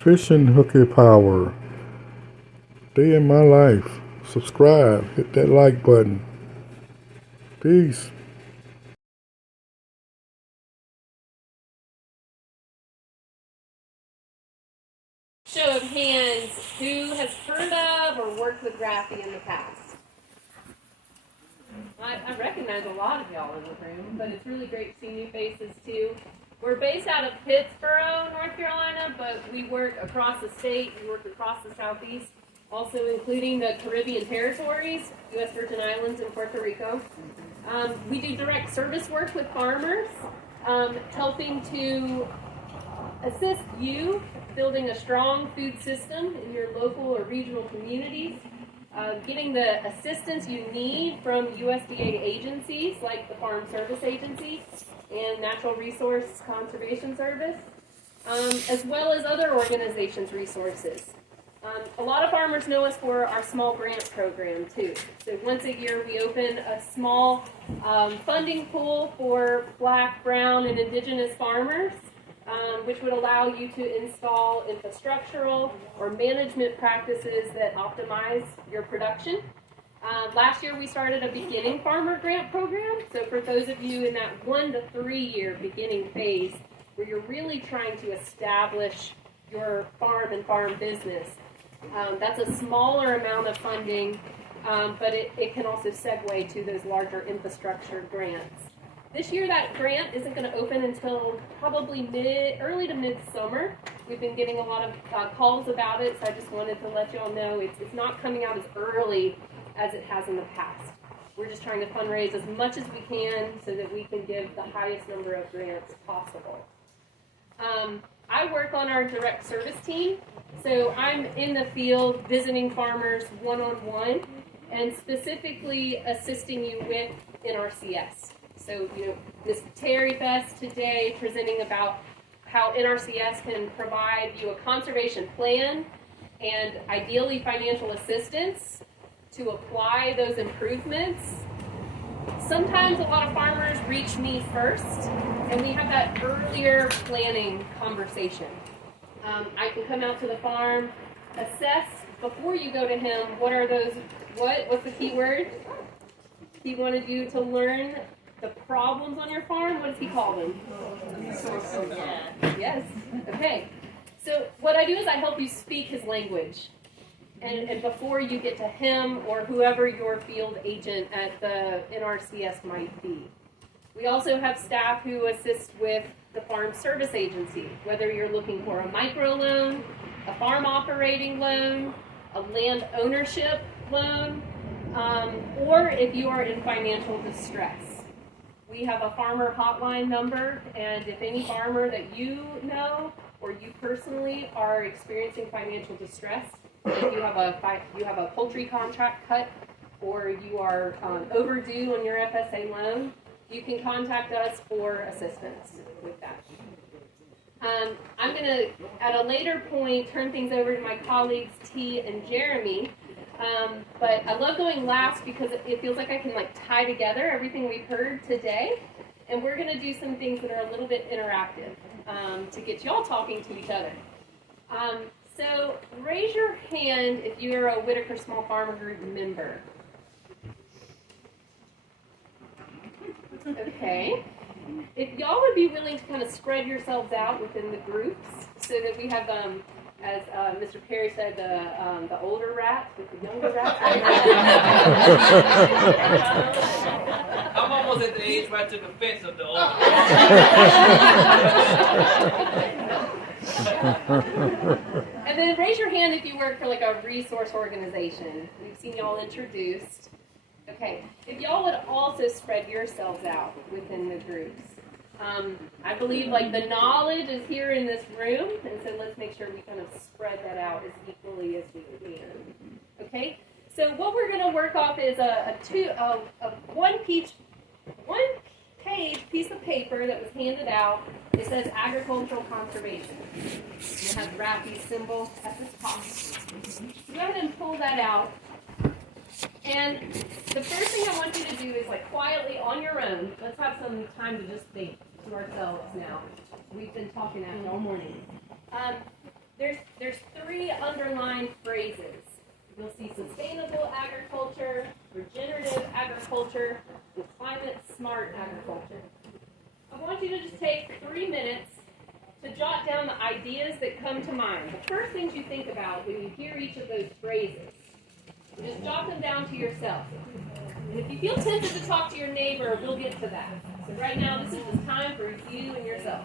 Fishing hooky power. Day in my life. Subscribe. Hit that like button. Peace. Show of hands, who has heard of or worked with RAFI in the past? I recognize a lot of y'all in the room, but it's really great seeing new faces too. We're based out of Pittsboro, North Carolina, but we work across the state, we work across the Southeast, also including the Caribbean territories, U.S. Virgin Islands and Puerto Rico. We do direct service work with farmers, helping to assist you building a strong food system in your local or regional communities, getting the assistance you need from USDA agencies like the Farm Service Agency and Natural Resource Conservation Service, as well as other organizations' resources. A lot of farmers know us for our small grant program too. So once a year we open a small funding pool for Black, Brown, and Indigenous farmers, which would allow you to install infrastructural or management practices that optimize your production. Last year we started a beginning farmer grant program. So for those of you in that 1 to 3 year beginning phase where you're really trying to establish your farm and farm business, that's a smaller amount of funding, but it can also segue to those larger infrastructure grants. This year that grant isn't going to open until probably early to mid-summer. We've been getting a lot of calls about it, so I just wanted to let you all know it's not coming out as early as it has in the past. We're just trying to fundraise as much as we can so that we can give the highest number of grants possible. I work on our direct service team, so I'm in the field visiting farmers one-on-one and specifically assisting you with NRCS. So, this Terry Fest today presenting about how NRCS can provide you a conservation plan and ideally financial assistance to apply those improvements. Sometimes a lot of farmers reach me first, and we have that earlier planning conversation. I can come out to the farm, assess before you go to him, what's the key word he wanted you to learn. The problems on your farm, what does he call them? Yes. Okay. So what I do is I help you speak his language. And before you get to him or whoever your field agent at the NRCS might be. We also have staff who assist with the Farm Service Agency, whether you're looking for a microloan, a farm operating loan, a land ownership loan, or if you are in financial distress. We have a farmer hotline number, and if any farmer that you know or you personally are experiencing financial distress, if you have a poultry contract cut or you are overdue on your FSA loan, you can contact us for assistance with that. I'm going to, at a later point, turn things over to my colleagues T and Jeremy. But I love going last because it feels like I can tie together everything we've heard today. And we're going to do some things that are a little bit interactive to get y'all talking to each other. So raise your hand if you're a Whitaker Small Farmer Group member. Okay. If y'all would be willing to kind of spread yourselves out within the groups so that we have as Mr. Perry said, the older rats with the younger rats. I'm almost at the age where I took offense of the older And then raise your hand if you work for a resource organization. We've seen y'all introduced. Okay, if y'all would also spread yourselves out within the groups. I believe the knowledge is here in this room, and so let's make sure we kind of spread that out as equally as we can. Okay, so what we're going to work off is a one-page piece of paper that was handed out. It says agricultural conservation. It has RAFI symbol at the top. Go ahead and pull that out. And the first thing I want you to do is quietly on your own. Let's have some time to just think to ourselves now. We've been talking at it all morning. there's three underlined phrases. You'll see sustainable agriculture, regenerative agriculture, and climate smart agriculture. I want you to just take 3 minutes to jot down the ideas that come to mind. The first things you think about when you hear each of those phrases. Just jot them down to yourself. And if you feel tempted to talk to your neighbor, we'll get to that. So right now, this is just time for you and yourself.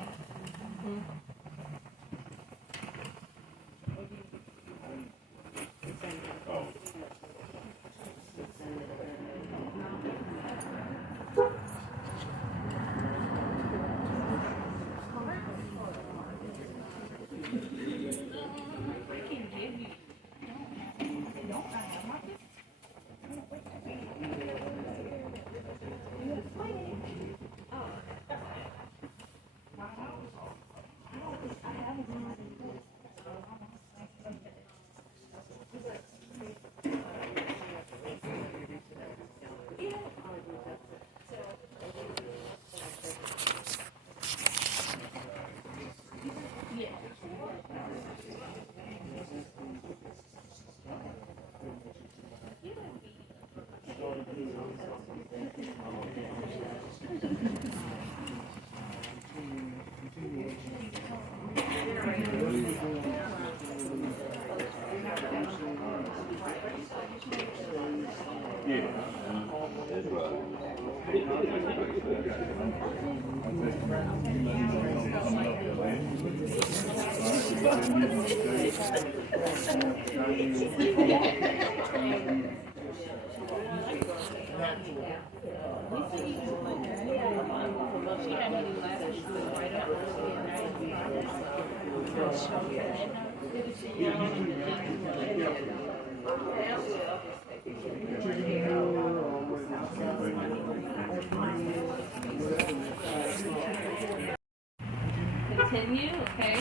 Continue, okay.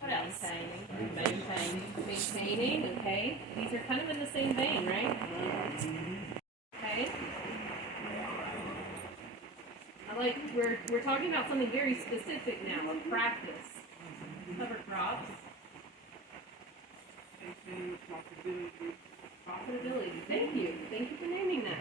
What else? Maintaining, okay. These are kind of in the same vein, right? Okay. I like, we're talking about something very specific now, a practice. Cover crops. Profitability. Thank you. Thank you for naming that.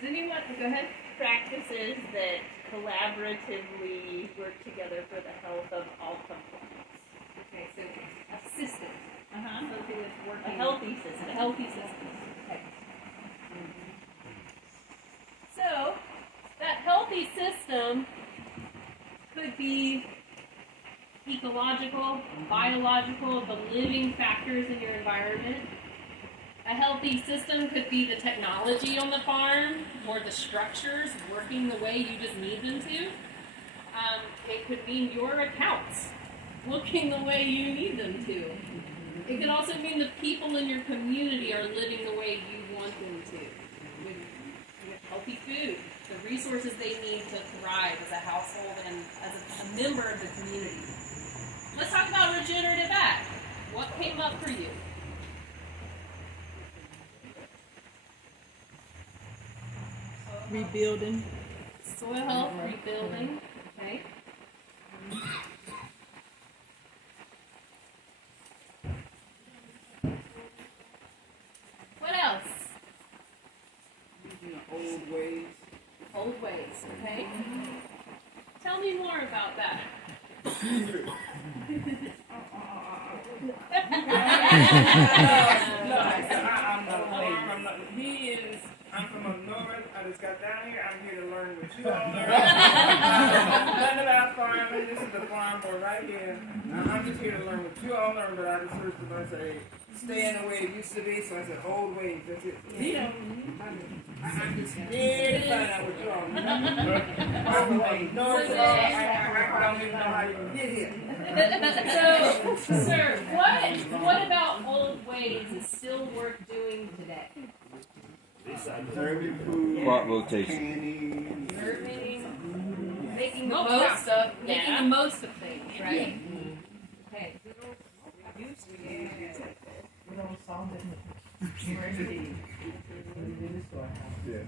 Does anyone, go ahead. Practices that collaboratively work together for the health of all components. Okay, so a system. Something that's working. A healthy system. A healthy system. Okay. So, that healthy system could be ecological, biological, the living factors in your environment. A healthy system could be the technology on the farm or the structures working the way you just need them to. It could mean your accounts looking the way you need them to. It could also mean the people in your community are living the way you want them to. With healthy food, the resources they need to thrive as a household and as a member of the community. Let's talk about regenerative ag. What came up for you? Rebuilding. Soil health, rebuilding, okay. What else? Old ways. Old ways, okay. Tell me more about that. I'm from up north. I just got down here. I'm here to learn what you all learn. Nothing about farming. This is the farm board right here. I'm just here to learn what you all learned, but I just heard somebody say, stay in the way it used to be. So I said, old ways. That's it. You know, I'm just here to find out what you all know. I'm from north, so I don't even know how you get here. So, sir, what about old ways is still worth doing today? Conservative food, Crop rotation. canning, Serving, making the most of things, right? Okay. Yeah.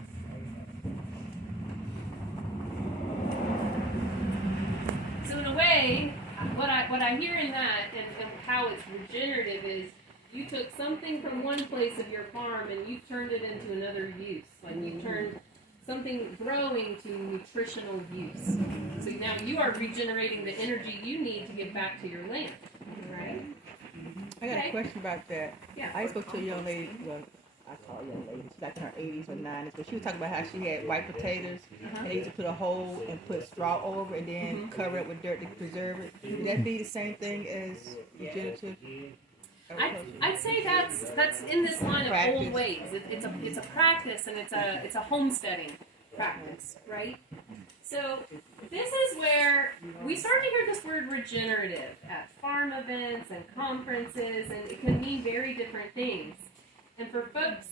So in a way, what I hear in that and how it's regenerative is you took something from one place of your farm and you turned it into another use. Like you turned something growing to nutritional use. So now you are regenerating the energy you need to give back to your land, right? I got Okay. a question about that. Yeah. I spoke to a young lady, well, I call her a young lady, she's like in her 80s or 90s, but she was talking about how she had white potatoes, and they used to put a hole and put straw over and then cover it with dirt to preserve it. Would that be the same thing as regenerative? I'd say that's in this line of Practice. old ways. It's a practice and it's a homesteading practice, right? So this is where we start to hear this word regenerative at farm events and conferences, and it can mean very different things. And for folks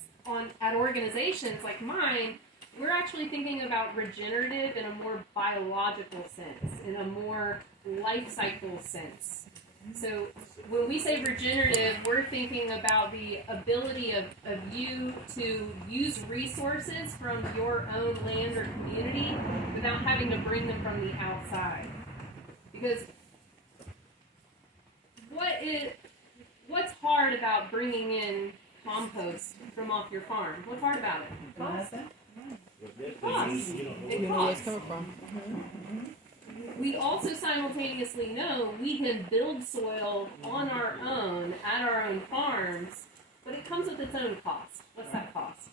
at organizations like mine, we're actually thinking about regenerative in a more biological sense, in a more life cycle sense. So when we say regenerative, we're thinking about the ability of you to use resources from your own land or community without having to bring them from the outside. Because what's hard about bringing in compost from off your farm? What's hard about it? Cost. It costs. You know where it's coming from. We also simultaneously know we can build soil on our own, at our own farms, but it comes with its own cost. What's that cost?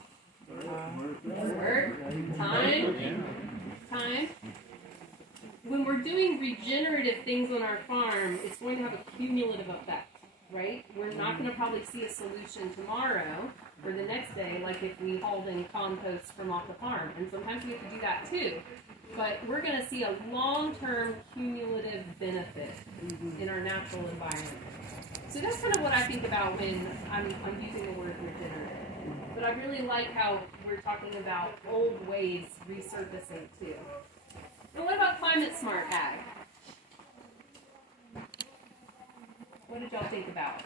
Work, time. When we're doing regenerative things on our farm, it's going to have a cumulative effect, right? We're not going to probably see a solution tomorrow or the next day, like if we hauled in compost from off the farm. And sometimes we have to do that too. But we're going to see a long-term cumulative benefit in our natural environment. So that's kind of what I think about when I'm using the word regenerative. But I really like how we're talking about old ways resurfacing too. And what about climate smart ag? What did y'all think about?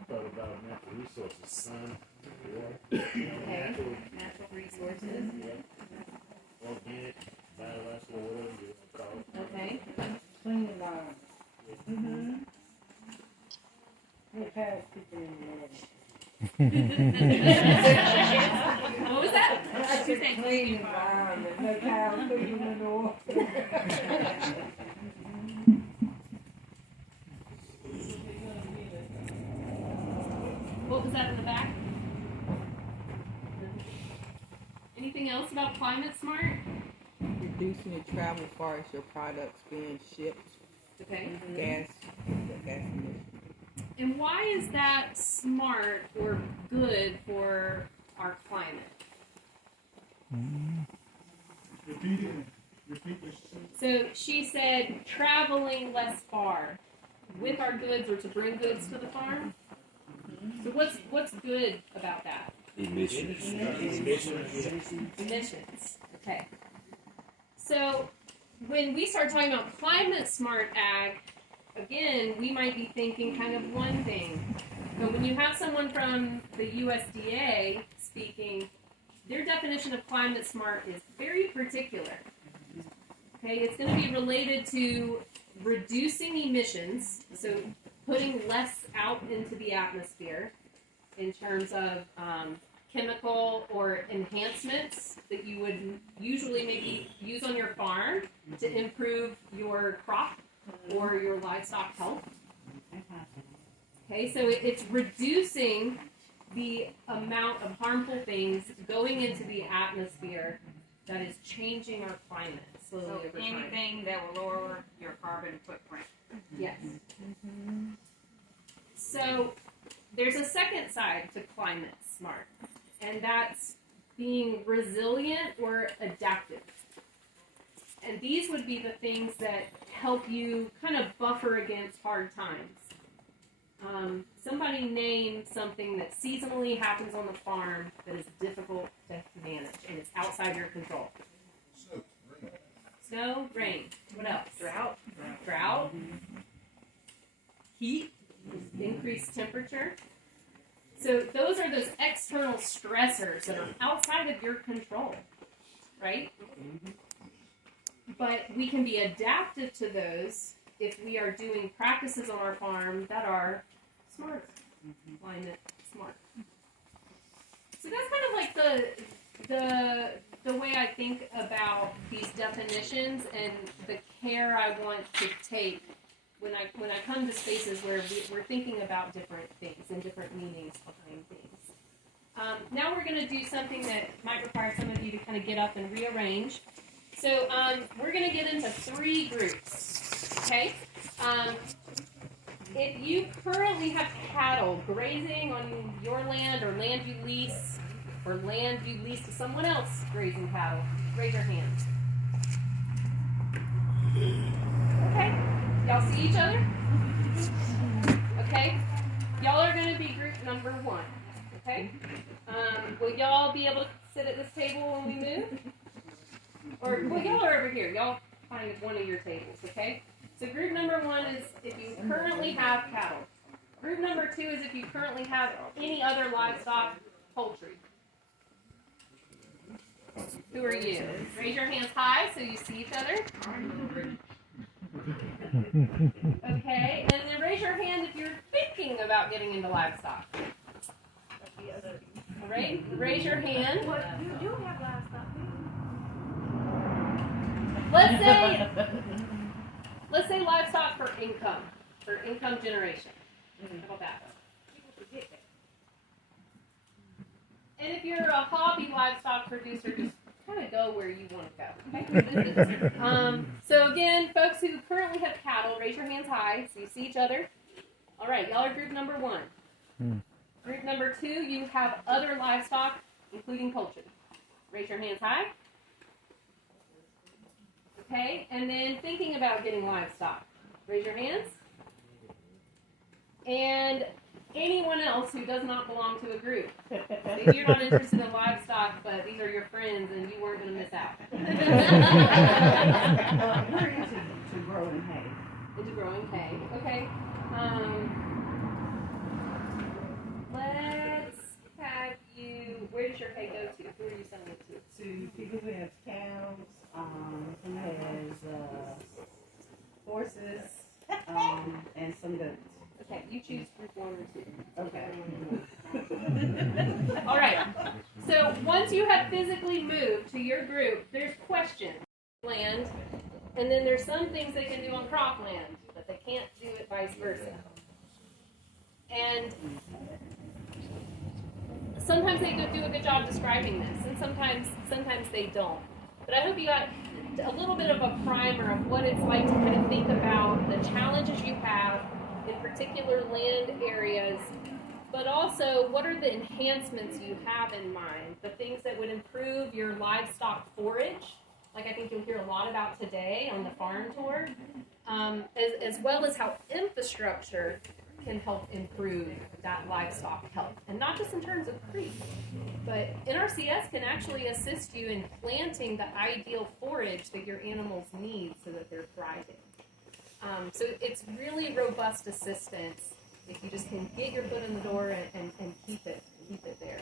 I thought about natural resources, sun, water, Okay, natural resources. organic, biological, whatever you want to call it. Okay. Clean environment. We've had people in What was that? I said clean environment, no cows pooping in the water. What was that in the back? Anything else about climate smart? Reducing the travel as far as your products being shipped, Okay. gas emissions. And why is that smart or good for our climate? Repeat what you said. So she said traveling less far with our goods or to bring goods to the farm. So what's good about that? Emissions. Emissions. Okay. So when we start talking about climate smart ag, again, we might be thinking kind of one thing. But when you have someone from the USDA speaking, their definition of climate smart is very particular. Okay, it's going to be related to reducing emissions, so putting less out into the atmosphere in terms of chemical or enhancements that you would usually maybe use on your farm to improve your crop or your livestock health. Okay, so it's reducing the amount of harmful things going into the atmosphere that is changing our climate slowly So over time. anything that will lower your carbon footprint. Yes. So there's a second side to climate smart, and that's being resilient or adaptive. And these would be the things that help you kind of buffer against hard times. Somebody name something that seasonally happens on the farm that is difficult to manage and it's outside your control. Snow, rain. What else? Drought. Heat. Increased temperature. So those are those external stressors that are outside of your control, right? But we can be adaptive to those if we are doing practices on our farm that are smart, climate smart. So that's kind of like the way I think about these definitions and the care I want to take when I come to spaces where we're thinking about different things and different meanings behind things. Now we're going to do something that might require some of you to kind of get up and rearrange. So we're going to get into 3 groups, okay? If you currently have cattle grazing on your land or land you lease or land you lease to someone else grazing cattle, raise your hand. Okay? Y'all see each other? Okay? Y'all are going to be group number 1, okay? Will y'all be able to sit at this table when we move? Or, well, y'all are over here. Y'all find one of your tables, okay? So group number 1 is if you currently have cattle. Group number 2 is if you currently have any other livestock, poultry. Who are you? Raise your hands high so you see each other. Okay, and then raise your hand if you're thinking about getting into livestock. All right, raise your hand. You do have livestock. Let's say livestock for income generation. How about that? And if you're a hobby livestock producer, just kind of go where you want to go. Okay? So again, folks who currently have cattle, raise your hands high so you see each other. All right, y'all are group number 1. Group number 2, you have other livestock, including poultry. Raise your hands high. Okay, and then thinking about getting livestock. Raise your hands. And anyone else who does not belong to a group. Maybe you're not interested in livestock, but these are your friends and you weren't going to miss out. We're into growing hay. Into growing hay. Okay. Let's have you, where does your hay go to? Who are you selling it to? To people who have cows, who has horses, and some goats. Okay, you choose group 1 or 2. Okay. All right. So once you have physically moved to your group, there's questions. Land, and then there's some things they can do on cropland, but they can't do it vice versa. And sometimes they do a good job describing this, and sometimes they don't. But I hope you got a little bit of a primer of what it's like to kind of think about the challenges you have in particular land areas, but also what are the enhancements you have in mind, the things that would improve your livestock forage, like I think you'll hear a lot about today on the farm tour, as well as how infrastructure can help improve that livestock health. And not just in terms of creep, but NRCS can actually assist you in planting the ideal forage that your animals need so that they're thriving. So it's really robust assistance if you just can get your foot in the door and keep it there.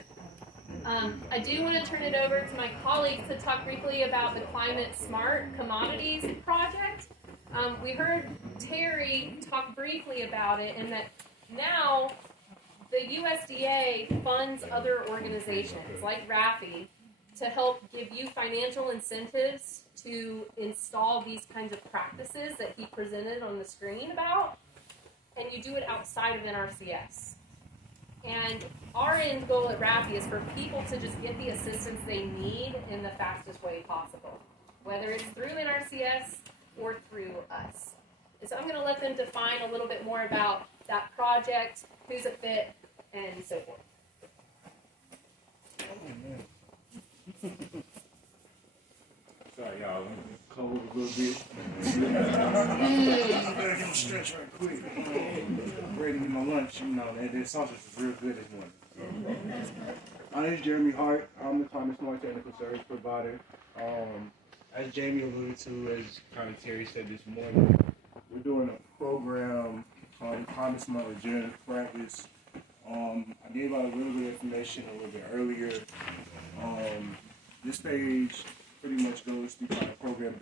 I do want to turn it over to my colleagues to talk briefly about the Climate Smart Commodities Project. We heard Terry talk briefly about it, and that now the USDA funds other organizations like RAFI to help give you financial incentives to install these kinds of practices that he presented on the screen about, and you do it outside of NRCS. And our end goal at RAFI is for people to just get the assistance they need in the fastest way possible, whether it's through NRCS or through us. And so I'm going to let them define a little bit more about that project, who's a fit, and so forth. Sorry, y'all. Cold a little bit. Better get my stretch right quick. I'm ready to get my lunch, and this sausage is real good this morning. My name is Jeremy Hart. I'm the Climate Smart Technical Service Provider. As Jamie alluded to, as kind of Terry said this morning, we're doing a program called Climate Smart Regenerative Practice I gave out a little bit of information a little bit earlier. This page pretty much goes through kind of program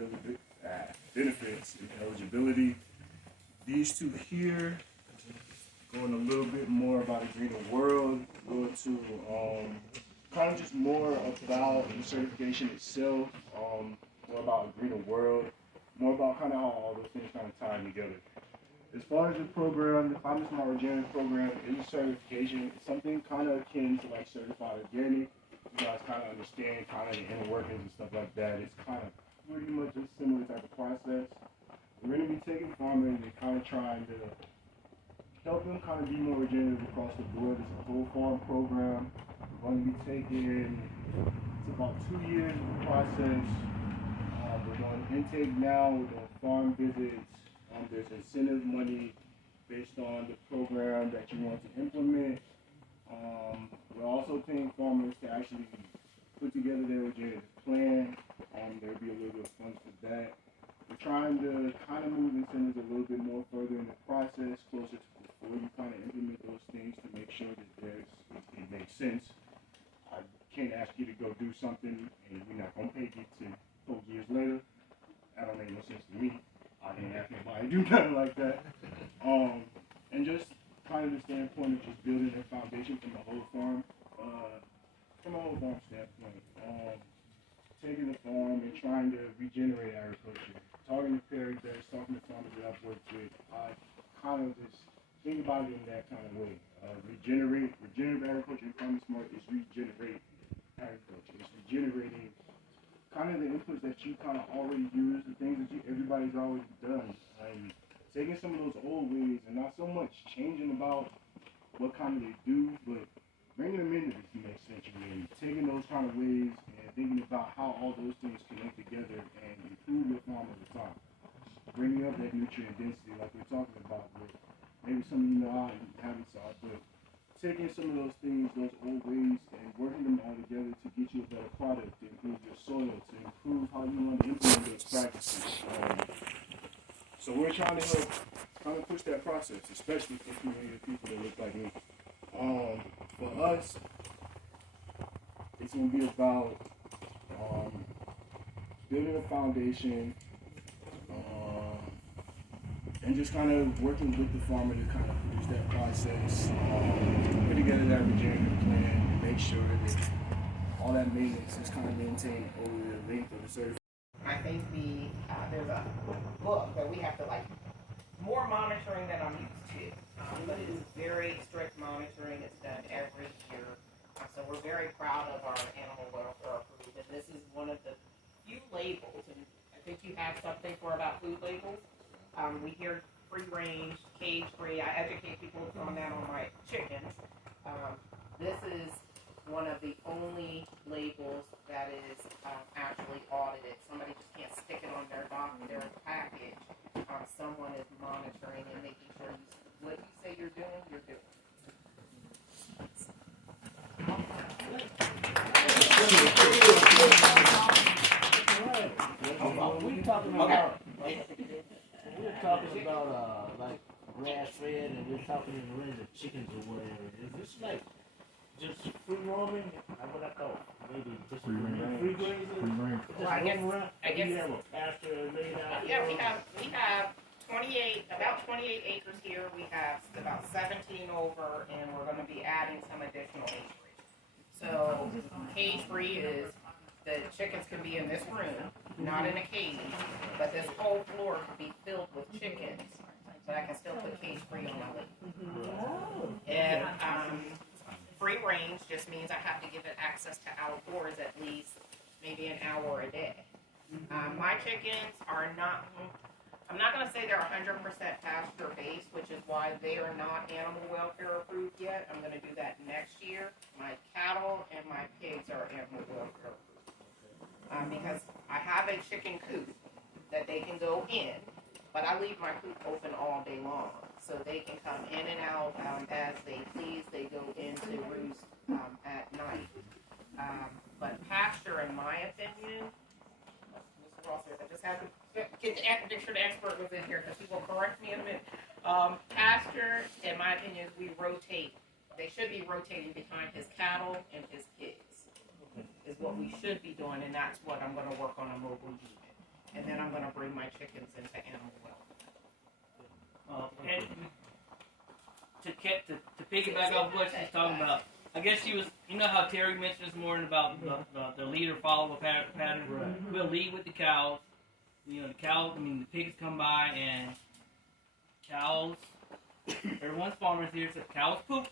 benefits and eligibility. These two here, going a little bit more about a greener world, go to kind of just more about the certification itself, more about a greener world, more about kind of how all those things kind of tie together. As far as the program, the Farming Smart Regenerative program is a certification. It's something kind of akin to like certified organic. You guys kind of understand kind of the inner workings and stuff like that. It's kind of pretty much a similar type of process. We're going to be taking farmers and kind of trying to help them kind of be more regenerative across the board. It's a whole farm program. We're going to be taking, it's about 2 years of the process. We're doing intake now, we're doing farm visits. There's incentive money based on the program that you want to implement. We're also paying farmers to actually put together their regenerative plan. There'll be a little bit of funds for that. We're trying to kind of move incentives a little bit more further in the process, closer to before you kind of implement those things to make sure that it makes sense. I can't ask you to go do something and we're not going to pay you to 4 years later. That don't make no sense to me. I didn't ask anybody to do nothing like that. And just kind of the standpoint of just building a foundation from a whole farm standpoint. Taking the farm and trying to regenerate agriculture. Talking to Perry Best, talking to farmers that I've worked with, I kind of just think about it in that kind of way. Regenerative agriculture and Farming Smart is regenerate agriculture. It's regenerating kind of the inputs that you kind of already use, the things that everybody's already done, and taking some of those old ways and not so much changing about what kind of they do, but bringing them into this next century and taking those kind of ways and thinking about how all those things connect together and improve your farm over time. Bringing up that nutrient density like we're talking about, but maybe some of you know I haven't saw it, but taking some of those things, those old ways, and working them all together to get you a better product, to improve your soil, to improve how you want to implement those practices. So we're trying to help kind of push that process, especially for community of people that look like me. For us, it's going to be about building a foundation and just kind of working with the farmer to kind of produce that process, put together that regenerative plan, and make sure that all that maintenance is kind of maintained over the length of the certification. I think there's a book that we have to more monitoring than I'm used to, but it is very strict monitoring. It's done every year, so we're very proud of our animal welfare approved. And this is one of the few labels, and I think you have something about food labels. We hear free range, cage free. I educate people on that on my chickens. This is one of the only labels that is actually audited. Somebody just can't stick it on their package. Someone is monitoring and making sure what you say you're doing, you're doing. We're talking about like grass fed, and we're talking in the range of chickens or whatever. Is this like just free roaming? What I thought maybe just free grazing. I guess you have a pasture laid out. Yeah, we have 28 acres here. We have about 17 over, and we're going to be adding some additional acreage. So cage free is the chickens can be in this room, not in a cage, but this whole floor can be filled with chickens, but I can still put cage free on my lid. And free range just means I have to give it access to outdoors at least maybe an hour a day. My chickens are not, I'm not going to say they're 100% pasture based, which is why they are not animal welfare approved yet. I'm going to do that next year. My cattle and my pigs are animal welfare approved. Because I have a chicken coop that they can go in, but I leave my coop open all day long. So they can come in and out as they please. They go into roost at night. But pasture, in my opinion, Mr. Ross, I just have to make sure the expert was in here because he will correct me in a minute. Pasture, in my opinion, we rotate. They should rotating behind his cattle and his pigs is what we should be doing, and that's what I'm going to work on a mobile unit. And then I'm going to bring my chickens into animal welfare. And to piggyback off what she's talking about, I guess she was, you know how Terry mentioned this morning about the leader follower pattern? Right. We'll lead with the cows. You know, the pigs come by and cows, everyone's farmers here said cows poop.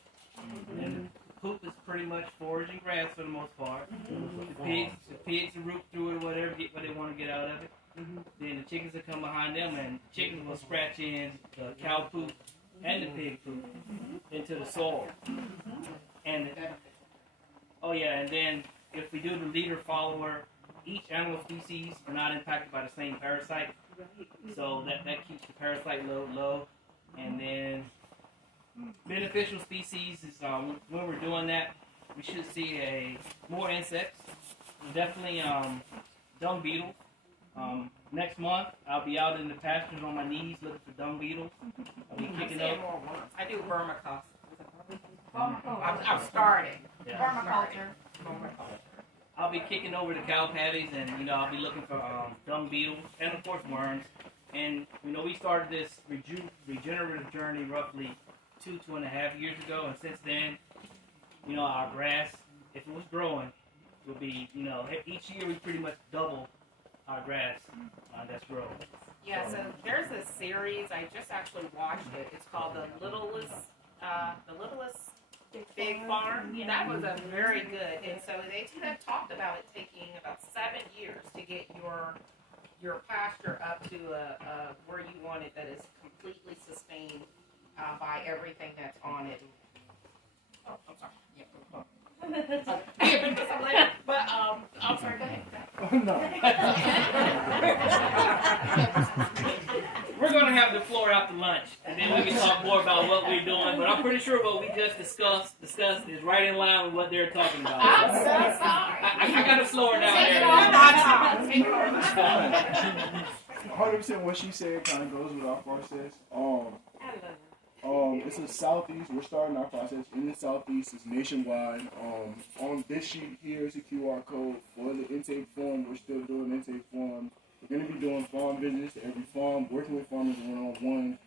And poop is pretty much foraging grass for the most part. The pigs will root through it or whatever, get what they want to get out of it. Then the chickens will come behind them, and the chickens will scratch in the cow poop and the pig poop into the soil. And and then if we do the leader follower, each animal species are not impacted by the same parasite, so that keeps the parasite load low. And then beneficial species is when we're doing that, we should see more insects. Definitely dung beetles. Next month, I'll be out in the pastures on my knees looking for dung beetles. I'll be kicking up. I do vermicompost. I'm starting. Yeah. Vermiculture. I'll be kicking over the cow patties, and I'll be looking for dung beetles and of course worms. And we started this regenerative journey roughly 2.5 years ago, and since then, our grass, if it was growing, will be each year we pretty much double our grass that's growing. Yeah, so there's a series, I just actually watched it. It's called The Littlest Big Farm. Yeah. That was a very good, and so they have talked about it taking about 7 years to get your pasture up to where you want it that is completely sustained by everything that's on it. Oh, I'm sorry. Yeah. But I'm sorry. Go ahead. We're going to have the floor after lunch, and then we can talk more about what we're doing. But I'm pretty sure what we just discussed is right in line with what they're talking about. I'm so sorry. I got to slow her down there. 100% what she said kind of goes with our process. It's in the Southeast. We're starting our process in the Southeast. It's nationwide. On this sheet here is a QR code for the intake form. We're still doing intake forms. We're going to be doing farm visits to every farm, working with farmers one-on-one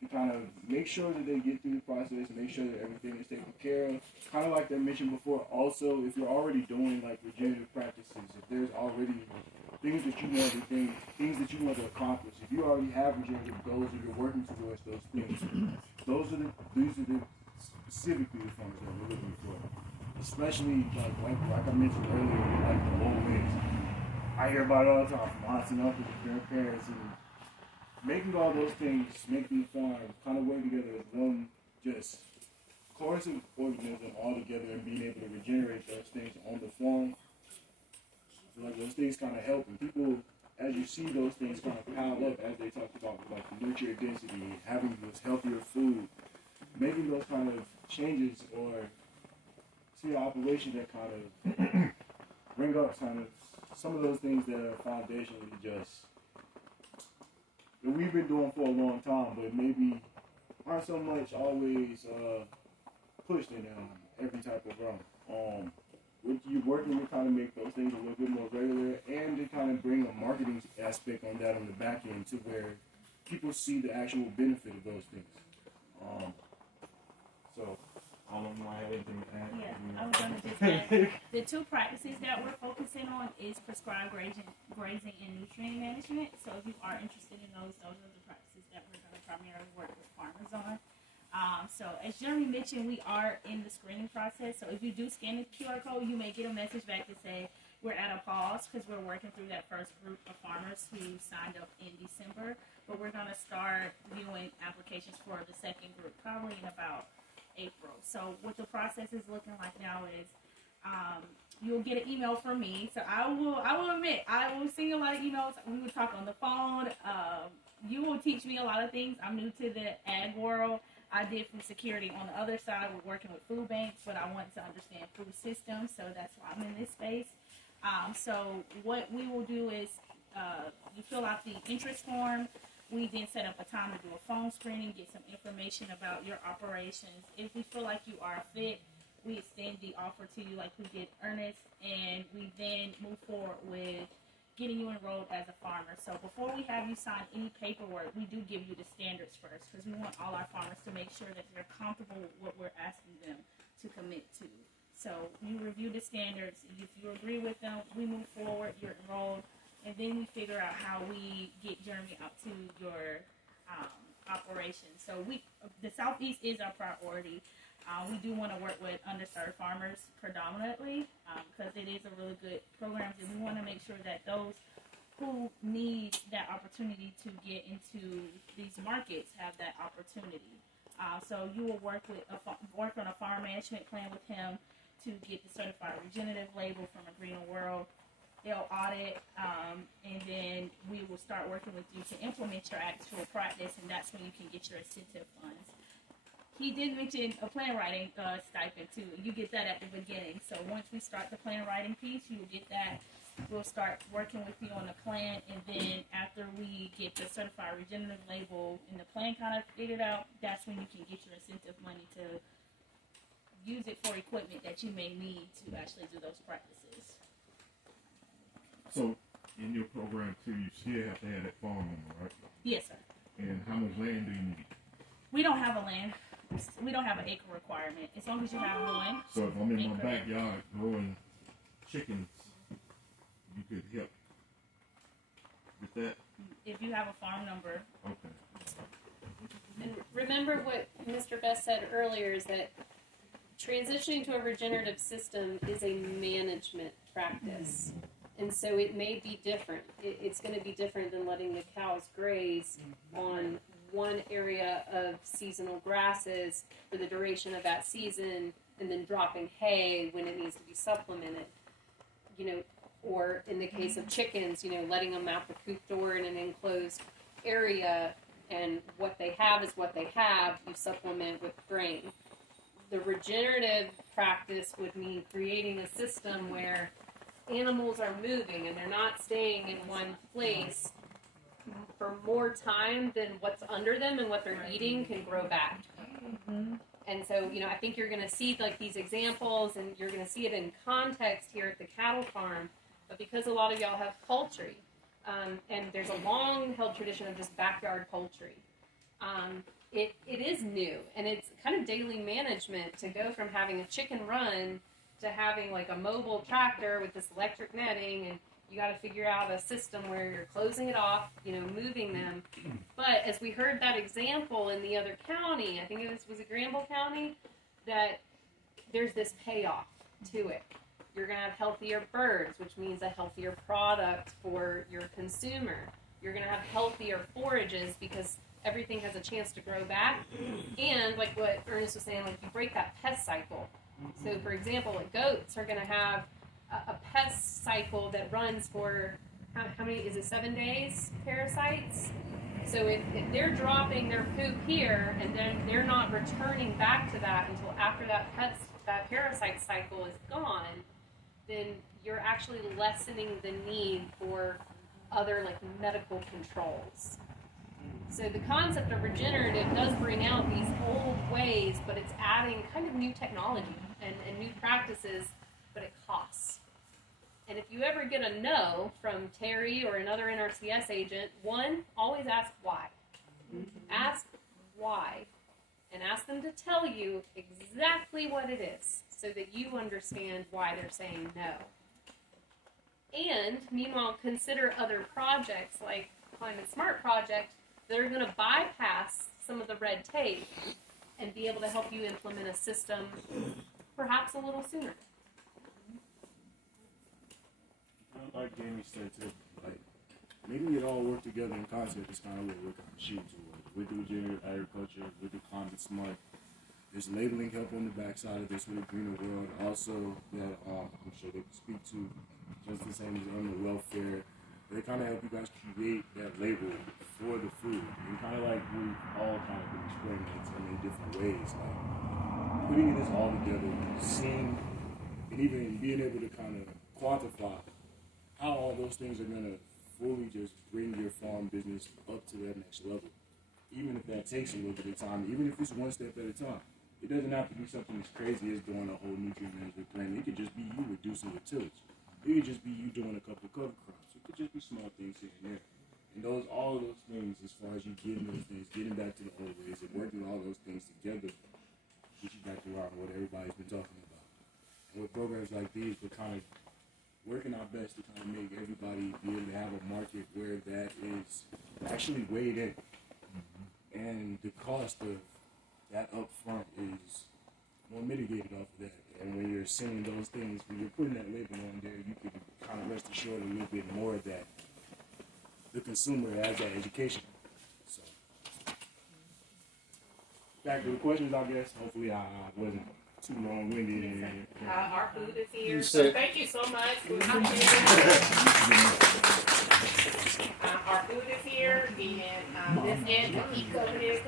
to kind of make sure that they get through the process and make sure that everything is taken care of. Kind of like I mentioned before, also, if you're already doing like regenerative practices, if there's already things that you want to think, things that you want to accomplish, if you already have regenerative goals and you're working towards those things, these are the specifically the farmers that we're looking for. Especially like I mentioned earlier, like the low rates. I hear about it all the time from aunts and uncles and grandparents, and making all those things, making the farm kind of work together as one just cohesive organism all together and being able to regenerate those things on the farm. I feel like those things kind of help, and people, as you see those things kind of pile up, as they talked about, like the nutrient density, having this healthier food, making those kind of changes or see the operation that kind of bring up kind of some of those things that are foundationally just that we've been doing for a long time, but maybe aren't so much always pushed in every type of realm. You're working to kind of make those things a little bit more regular and to kind of bring a marketing aspect on that on the back end to where people see the actual benefit of those things. I don't know I have anything to add. Yeah, I was going to just add, the two practices that we're focusing on is prescribed grazing and nutrient management. So if you are interested in those are the practices that we're going to primarily work with farmers on. So as Jeremy mentioned, we are in the screening process. So if you do scan the QR code, you may get a message back to say we're at a pause because we're working through that first group of farmers who signed up in December. But we're going to start viewing applications for the second group probably in about April. So what the process is looking like now is you'll get an email from me. So I will admit, I will send you a lot of emails. We will talk on the phone. You will teach me a lot of things. I'm new to the ag world. I did food security on the other side. We're working with food banks, but I want to understand food systems, so that's why I'm in this space. So what we will do is you fill out the interest form. We then set up a time to do a phone screening, get some information about your operations. If we feel like you are a fit, we extend the offer to you like we did Ernest, and we then move forward with getting you enrolled as a farmer. So before we have you sign any paperwork, we do give you the standards first, because we want all our farmers to make sure that they're comfortable with what we're asking them to commit to. So you review the standards. If you agree with them, we move forward, you're enrolled, and then we figure out how we get Jeremy out to your operation. So the Southeast is our priority. We do want to work with underserved farmers predominantly, because it is a really good program, and we want to make sure that those who need that opportunity to get into these markets have that opportunity. So you will work on a farm management plan with him to get the certified regenerative label from A Greener World. They'll audit, and then we will start working with you to implement your actual practice, and that's when you can get your incentive funds. He did mention a plan writing stipend too. You get that at the beginning. So once we start the plan writing piece, you will get that. We'll start working with you on the plan, and then after we get the certified regenerative label and the plan kind of figured out, that's when you can get your incentive money to use it for equipment that you may need to actually do those practices. So, in your program too, you still have to have that farm number, right? Yes, sir. And how much land do you need? We don't have a land. We don't have an acre requirement. As long as you have one. So if I'm in my backyard growing chickens, you could help with that? If you have a farm number. Okay. And remember what Mr. Best said earlier is that transitioning to a regenerative system is a management practice. And so it may be different. It's going to be different than letting the cows graze on one area of seasonal grasses for the duration of that season and then dropping hay when it needs to be supplemented. Or in the case of chickens, letting them out the coop door in an enclosed area, and what they have is what they have. You supplement with grain. The regenerative practice would mean creating a system where animals are moving and they're not staying in one place for more time than what's under them and what they're eating can grow back. And so, I think you're going to see like these examples, and you're going to see it in context here at the cattle farm. But because a lot of y'all have poultry, and there's a long-held tradition of just backyard poultry, it is new, and it's kind of daily management to go from having a chicken run to having like a mobile tractor with this electric netting, and you got to figure out a system where you're closing it off, moving them. But as we heard that example in the other county, I think it was Granville County, that there's this payoff to it. You're going to have healthier birds, which means a healthier product for your consumer. You're going to have healthier forages because everything has a chance to grow back. And like what Ernest was saying, like you break that pest cycle. So for example, like goats are going to have a pest cycle that runs for, how many, is it 7 days, parasites? So if they're dropping their poop here and then they're not returning back to that until after that parasite cycle is gone, then you're actually lessening the need for other like medical controls. So the concept of regenerative does bring out these old ways, but it's adding kind of new technology and new practices, but it costs. And if you ever get a no from Terry or another NRCS agent, one, always ask why. Ask why. And ask them to tell you exactly what it is so that you understand why they're saying no. And meanwhile, consider other projects like Climate Smart Project that are going to bypass some of the red tape and be able to help you implement a system perhaps a little sooner. Like Jamie said too, like maybe it all work together in concept. Is kind of what we're kind of shooting towards with the regenerative agriculture, with the climate smart. There's labeling help on the backside of this with a greener world. Also, that I'm sure they can speak to just the same as animal welfare. They kind of help you guys create that label for the food. And kind of like we've all kind of been explaining it in many different ways. Like putting this all together, seeing, and even being able to kind of quantify how all those things are going to fully just bring your farm business up to that next level. Even if that takes a little bit of time, even if it's one step at a time. It doesn't have to be something as crazy as doing a whole nutrient management plan. It could just be you reducing your tillage. It could just be you doing a couple of cover crops. It could just be small things here and there. And all of those things, as far as you getting those things, getting back to the old ways and working all those things together, get you back around what everybody's been talking about. And with programs like these, we're kind of working our best to kind of make everybody be able to have a market where that is actually weighed in. And the cost of that up front is more mitigated off of that. And when you're seeing those things, when you're putting that label on there, you can kind of rest assured a little bit more that the consumer has that education. So, back to the questions, I guess. Hopefully I wasn't too long-winded. Our food is here, You so said- thank you so much. Our food is here, and this end can keep over there.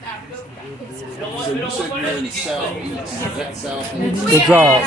Stop go. So you said you're in southeast. Is that southeast? Good job.